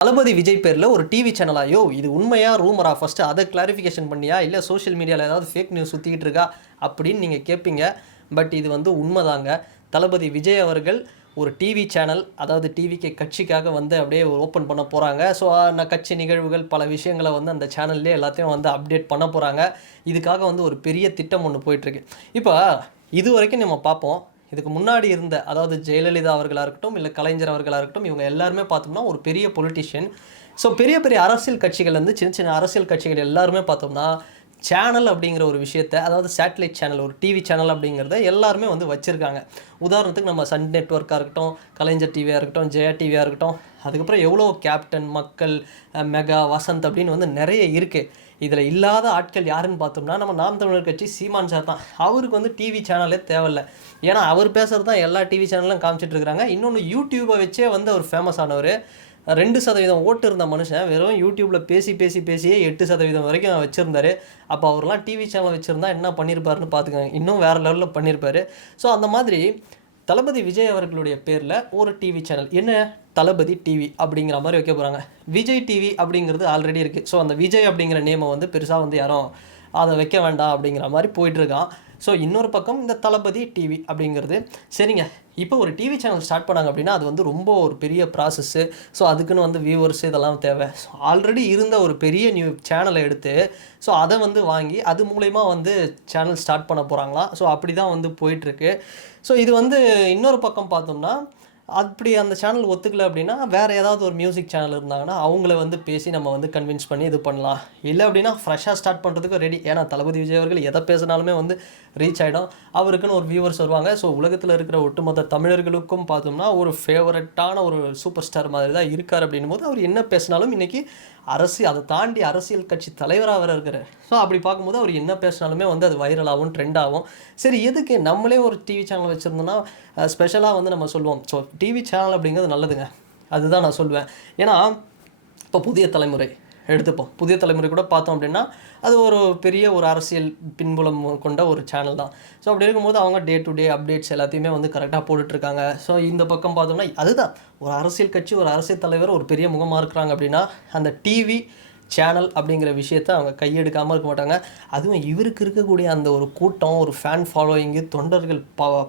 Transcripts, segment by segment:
தளபதி விஜய் பேரில் ஒரு டிவி சேனலா? யோ இது உண்மையா ரூமரா? ஃபஸ்ட்டு அதை கிளாரிஃபிகேஷன் பண்ணியா, இல்லை சோஷியல் மீடியாவில் ஏதாவது ஃபேக் நியூஸ் சுற்றிக்கிட்டு இருக்கா அப்படின்னு நீங்கள் கேட்பீங்க. பட் இது வந்து உண்மைதாங்க. தளபதி விஜய் அவர்கள் ஒரு டிவி சேனல், அதாவது டிவிக்கு கட்சிக்காக வந்து அப்படியே ஓப்பன் பண்ண போகிறாங்க. ஸோ நான் கட்சி நிகழ்வுகள் பல விஷயங்களை வந்து அந்த சேனல்லே எல்லாத்தையும் வந்து அப்டேட் பண்ண போகிறாங்க. இதுக்காக வந்து ஒரு பெரிய திட்டம் ஒன்று போயிட்டுருக்கு. இப்போ இது வரைக்கும் நம்ம பார்ப்போம், இதுக்கு முன்னாடி இருந்த, அதாவது ஜெயலலிதா அவர்களாக இருக்கட்டும், இல்லை கலைஞர் அவர்களாக இருக்கட்டும், இவங்க எல்லாருமே பார்த்தோம்னா ஒரு பெரிய பொலிட்டிஷியன். ஸோ பெரிய பெரிய அரசியல் கட்சிகள் வந்து சின்ன சின்ன அரசியல் கட்சிகள் எல்லாருமே பார்த்தோம்னா சேனல் அப்படிங்கிற ஒரு விஷயத்தை, அதாவது சேட்டலைட் சேனல், ஒரு டிவி சேனல் அப்படிங்கிறத எல்லாருமே வந்து வச்சுருக்காங்க. உதாரணத்துக்கு நம்ம சன் நெட்வொர்க்காக இருக்கட்டும், கலைஞர் டிவியாக இருக்கட்டும், ஜெயா டிவியாக இருக்கட்டும், அதுக்கப்புறம் எவ்வளோ கேப்டன், மக்கள், மெகா, வசந்த் அப்படின்னு வந்து நிறைய இருக்குது. இதில் இல்லாத ஆட்கள் யாருன்னு பார்த்தோம்னா நம்ம நாம் தமிழர் கட்சி சீமான் சார் தான். அவருக்கு வந்து டிவி சேனலே தேவையில்லை. ஏன்னா அவர் பேசுகிறது தான் எல்லா டிவி சேனலும் காமிச்சிட்டு இருக்கிறாங்க. இன்னொன்று, யூடியூப்பை வச்சே வந்து அவர் ஃபேமஸ் ஆனவர். 2% ஓட்டு இருந்த மனுஷன் வெறும் யூடியூப்பில் பேசியே 8% வரைக்கும் வச்சுருந்தார். அப்போ அவர்லாம் டிவி சேனல் வச்சுருந்தா என்ன பண்ணியிருப்பாருன்னு பார்த்துக்கோங்க. இன்னும் வேறு லெவலில் பண்ணியிருப்பார். ஸோ அந்த மாதிரி தளபதி விஜய் அவர்களுடைய பேரில் ஒரு டிவி சேனல், என்ன தளபதி டிவி அப்படிங்கிற மாதிரி வைக்க போகிறாங்க. விஜய் டிவி அப்படிங்கிறது ஆல்ரெடி இருக்குது. ஸோ அந்த விஜய் அப்படிங்கிற நேமை வந்து பெருசாக வந்து யாரும் அதை வைக்க வேண்டாம் அப்படிங்கிற மாதிரி போயிட்டுருக்கான். ஸோ இன்னொரு பக்கம் இந்த தளபதி டிவி அப்படிங்கிறது சரிங்க. இப்போ ஒரு டிவி சேனல் ஸ்டார்ட் பண்ணாங்க அப்படின்னா அது வந்து ரொம்ப ஒரு பெரிய ப்ராசஸ்ஸு. ஸோ அதுக்குன்னு வந்து வியூவர்ஸ் இதெல்லாம் தேவை. ஸோ ஆல்ரெடி இருந்த ஒரு பெரிய நியூ சேனலை எடுத்து ஸோ அதை வந்து வாங்கி அது மூலயமா வந்து சேனல் ஸ்டார்ட் பண்ண போகிறாங்களாம். ஸோ அப்படி தான் வந்து போயிட்டுருக்கு. ஸோ இது வந்து இன்னொரு பக்கம் பார்த்தோம்னா, அப்படி அந்த சேனல் ஒத்துக்கல அப்படின்னா வேறு ஏதாவது ஒரு மியூசிக் சேனல் இருந்தாங்கன்னா அவங்கள வந்து பேசி நம்ம வந்து கன்வின்ஸ் பண்ணி இது பண்ணலாம். இல்லை அப்படின்னா ஃப்ரெஷ்ஷாக ஸ்டார்ட் பண்ணுறதுக்கு ரெடி. ஏன்னா தளபதி விஜய் அவர்கள் எதை பேசினாலுமே வந்து ரீச் ஆகிடும். அவருக்குன்னு ஒரு வியூவர்ஸ் வருவாங்க. ஸோ உலகத்தில் இருக்கிற ஒட்டுமொத்த தமிழர்களுக்கும் பார்த்தோம்னா ஒரு ஃபேவரட்டான ஒரு சூப்பர் ஸ்டார் மாதிரி தான் இருக்கார். அப்படின்னும் போது அவர் என்ன பேசினாலும் இன்றைக்கி அதை தாண்டி அரசியல் கட்சி தலைவராக வர இருக்கிறார். ஸோ அப்படி பார்க்கும்போது அவர் என்ன பேசினாலுமே வந்து அது வைரலாகவும் ட்ரெண்ட் ஆகும். சரி, எதுக்கு நம்மளே ஒரு டிவி சேனல் வச்சுருந்தோன்னா ஸ்பெஷலாக வந்து நம்ம சொல்லுவோம். ஸோ டிவி சேனல் அப்படிங்கிறது நல்லதுங்க, அதுதான் நான் சொல்லுவேன். ஏன்னா இப்போ புதிய தலைமுறை எடுத்துப்போம். புதிய தலைமுறை கூட பார்த்தோம் அப்படின்னா அது ஒரு பெரிய ஒரு அரசியல் பின்புலம் கொண்ட ஒரு சேனல் தான். ஸோ அப்படி இருக்கும்போது அவங்க டே டு டே அப்டேட்ஸ் எல்லாத்தையுமே வந்து கரெக்டாக போட்டுட்ருக்காங்க. ஸோ இந்த பக்கம் பார்த்தோம்னா அதுதான் ஒரு அரசியல் கட்சி, ஒரு அரசியல் தலைவர் ஒரு பெரிய முகமாக இருக்கிறாங்க அப்படின்னா அந்த டிவி சேனல் அப்படிங்கிற விஷயத்த அவங்க கையெடுக்காமல் இருக்க மாட்டாங்க. அதுவும் இவருக்கு இருக்கக்கூடிய அந்த ஒரு கூட்டம், ஒரு ஃபேன் ஃபாலோயிங்கு, தொண்டர்கள்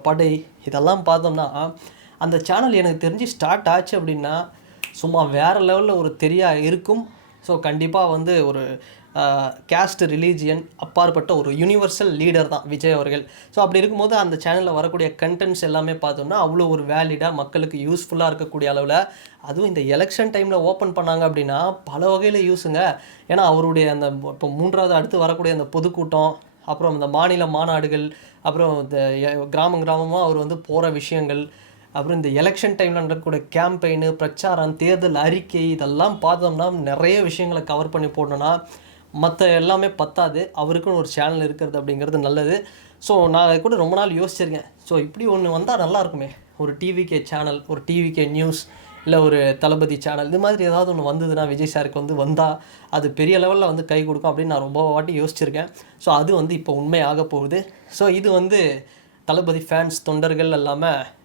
படை, இதெல்லாம் பார்த்தோம்னா அந்த சேனல் எனக்கு தெரிஞ்சு ஸ்டார்ட் ஆச்சு அப்படின்னா சும்மா வேறு லெவலில் ஒரு இருக்கும். ஸோ கண்டிப்பாக வந்து ஒரு கேஸ்ட், ரிலீஜியன் அப்பாற்பட்ட ஒரு யூனிவர்சல் லீடர் தான் விஜய் அவர்கள். ஸோ அப்படி இருக்கும்போது அந்த சேனலில் வரக்கூடிய கண்டென்ட்ஸ் எல்லாமே பார்த்தோம்னா அவ்வளோ ஒரு வேலிடாக மக்களுக்கு யூஸ்ஃபுல்லாக இருக்கக்கூடிய அளவில், அதுவும் இந்த எலெக்ஷன் டைமில் ஓப்பன் பண்ணாங்க அப்படின்னா பல வகையில் யூஸுங்க. ஏன்னா அவருடைய அந்த இப்போ 3வது அடுத்து வரக்கூடிய அந்த பொதுக்கூட்டம், அப்புறம் இந்த மாநில மாநாடுகள், அப்புறம் இந்த கிராமமாக அவர் வந்து போகிற விஷயங்கள், அப்புறம் இந்த எலெக்ஷன் டைமில் நடக்கக்கூடிய கேம்பெயின், பிரச்சாரம், தேர்தல் அறிக்கை, இதெல்லாம் பார்த்தோம்னா நிறைய விஷயங்களை கவர் பண்ணி போடணுன்னா மற்ற எல்லாமே பத்தாது. அவருக்குன்னு ஒரு சேனல் இருக்கிறது அப்படிங்கிறது நல்லது. ஸோ நான் கூட ரொம்ப நாள் யோசிச்சிருக்கேன். ஸோ இப்படி ஒன்று வந்தால் நல்லாயிருக்குமே, ஒரு டிவிகே சேனல், ஒரு டிவிகே நியூஸ், இல்லை ஒரு தளபதி சேனல், இது மாதிரி ஏதாவது ஒன்று வந்ததுன்னா விஜய் சாருக்கு வந்து வந்தால் அது பெரிய லெவலில் வந்து கை கொடுக்கும் அப்படின்னு நான் ரொம்ப வாட்டி யோசிச்சிருக்கேன். ஸோ அது வந்து இப்போ உண்மையாக போகுது. ஸோ இது வந்து தளபதி ஃபேன்ஸ், தொண்டர்கள் இல்லாமல்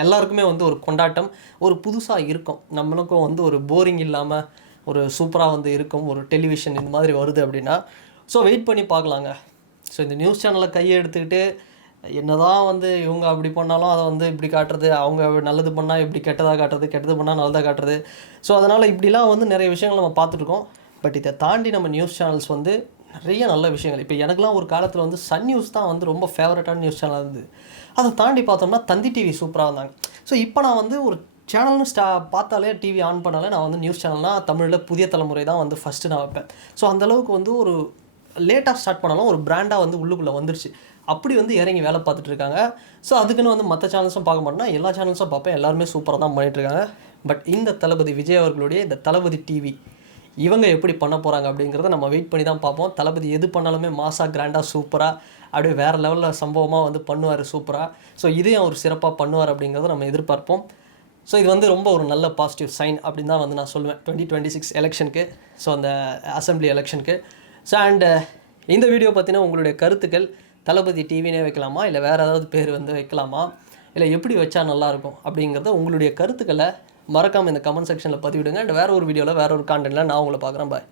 எல்லாருக்குமே வந்து ஒரு கொண்டாட்டம், ஒரு புதுசாக இருக்கும். நம்மளுக்கும் வந்து ஒரு போரிங் இல்லாமல் ஒரு சூப்பராக வந்து இருக்கும். ஒரு டெலிவிஷன் இந்த மாதிரி வருது அப்படின்னா ஸோ வெயிட் பண்ணி பார்க்கலாங்க. ஸோ இந்த நியூஸ் சேனலை கையை எடுத்துக்கிட்டு என்ன தான் வந்து இவங்க அப்படி பண்ணாலும் அதை வந்து இப்படி காட்டுறது, அவங்க நல்லது பண்ணால் இப்படி கெட்டதாக காட்டுறது, கெட்டது பண்ணால் நல்லதாக காட்டுறது. ஸோ அதனால் இப்படிலாம் வந்து நிறைய விஷயங்கள் நம்ம பார்த்துட்ருக்கோம். பட் இதை தாண்டி நம்ம நியூஸ் சேனல்ஸ் வந்து நிறைய நல்ல விஷயங்கள், இப்போ எனக்குலாம் ஒரு காலத்தில் வந்து சன் நியூஸ் தான் வந்து ரொம்ப ஃபேவரட்டான நியூஸ் சேனல் இருந்தது. அதை தாண்டி பார்த்தோம்னா தந்தி டிவி சூப்பராக இருந்தாங்க. ஸோ இப்போ நான் வந்து ஒரு சேனல்னு பார்த்தாலே, டிவி ஆன் பண்ணாலே நான் வந்து நியூஸ் சேனல்னால் தமிழில் புதிய தலைமுறை தான் வந்து ஃபஸ்ட்டு நான் வைப்பேன். ஸோ அந்தளவுக்கு வந்து ஒரு லேட்டாக ஸ்டார்ட் பண்ணாலும் ஒரு பிராண்டாக வந்து உள்ளுக்குள்ளே வந்துருச்சு. அப்படி வந்து இறங்கி வேலை பார்த்துட்ருக்காங்க. ஸோ அதுக்குன்னு வந்து மற்ற சேனல்ஸும் பார்க்க மாட்டேன்னா எல்லா சேனல்ஸும் பார்ப்பேன். எல்லாருமே சூப்பராக தான் பண்ணிகிட்ருக்காங்க. பட் இந்த தளபதி விஜய் அவர்களுடைய இந்த தளபதி டிவி இவங்க எப்படி பண்ண போகிறாங்க அப்படிங்கிறத நம்ம வெயிட் பண்ணி தான் பார்ப்போம். தளபதி எது பண்ணாலுமே மாசாக, கிராண்டாக, சூப்பராக, அப்படியே வேறு லெவலில் சம்பவமாக வந்து பண்ணுவார் சூப்பராக. ஸோ இதையும் அவர் சிறப்பாக பண்ணுவார் அப்படிங்கிறத நம்ம எதிர்பார்ப்போம். ஸோ இது வந்து ரொம்ப ஒரு நல்ல பாசிட்டிவ் சைன் அப்படின்னு தான் வந்து நான் சொல்லுவேன் 2026 எலெக்ஷனுக்கு, ஸோ அந்த அசம்பிளி எலெக்ஷனுக்கு. ஸோ அண்டு இந்த வீடியோ பற்றின உங்களுடைய கருத்துக்கள், தளபதி டிவினே வைக்கலாமா, இல்லை வேறு ஏதாவது பேர் வந்து வைக்கலாமா, இல்லை எப்படி வச்சா நல்லாயிருக்கும் அப்படிங்கிறத உங்களுடைய கருத்துக்களை மறக்காமல் இந்த கமெண்ட் செக்ஷனில் பதிவிடுங்க. அண்ட் வேற ஒரு வீடியோவில் வேற ஒரு கான்டென்ட்டில் நான் உங்களை பார்க்குறேன். பாய்.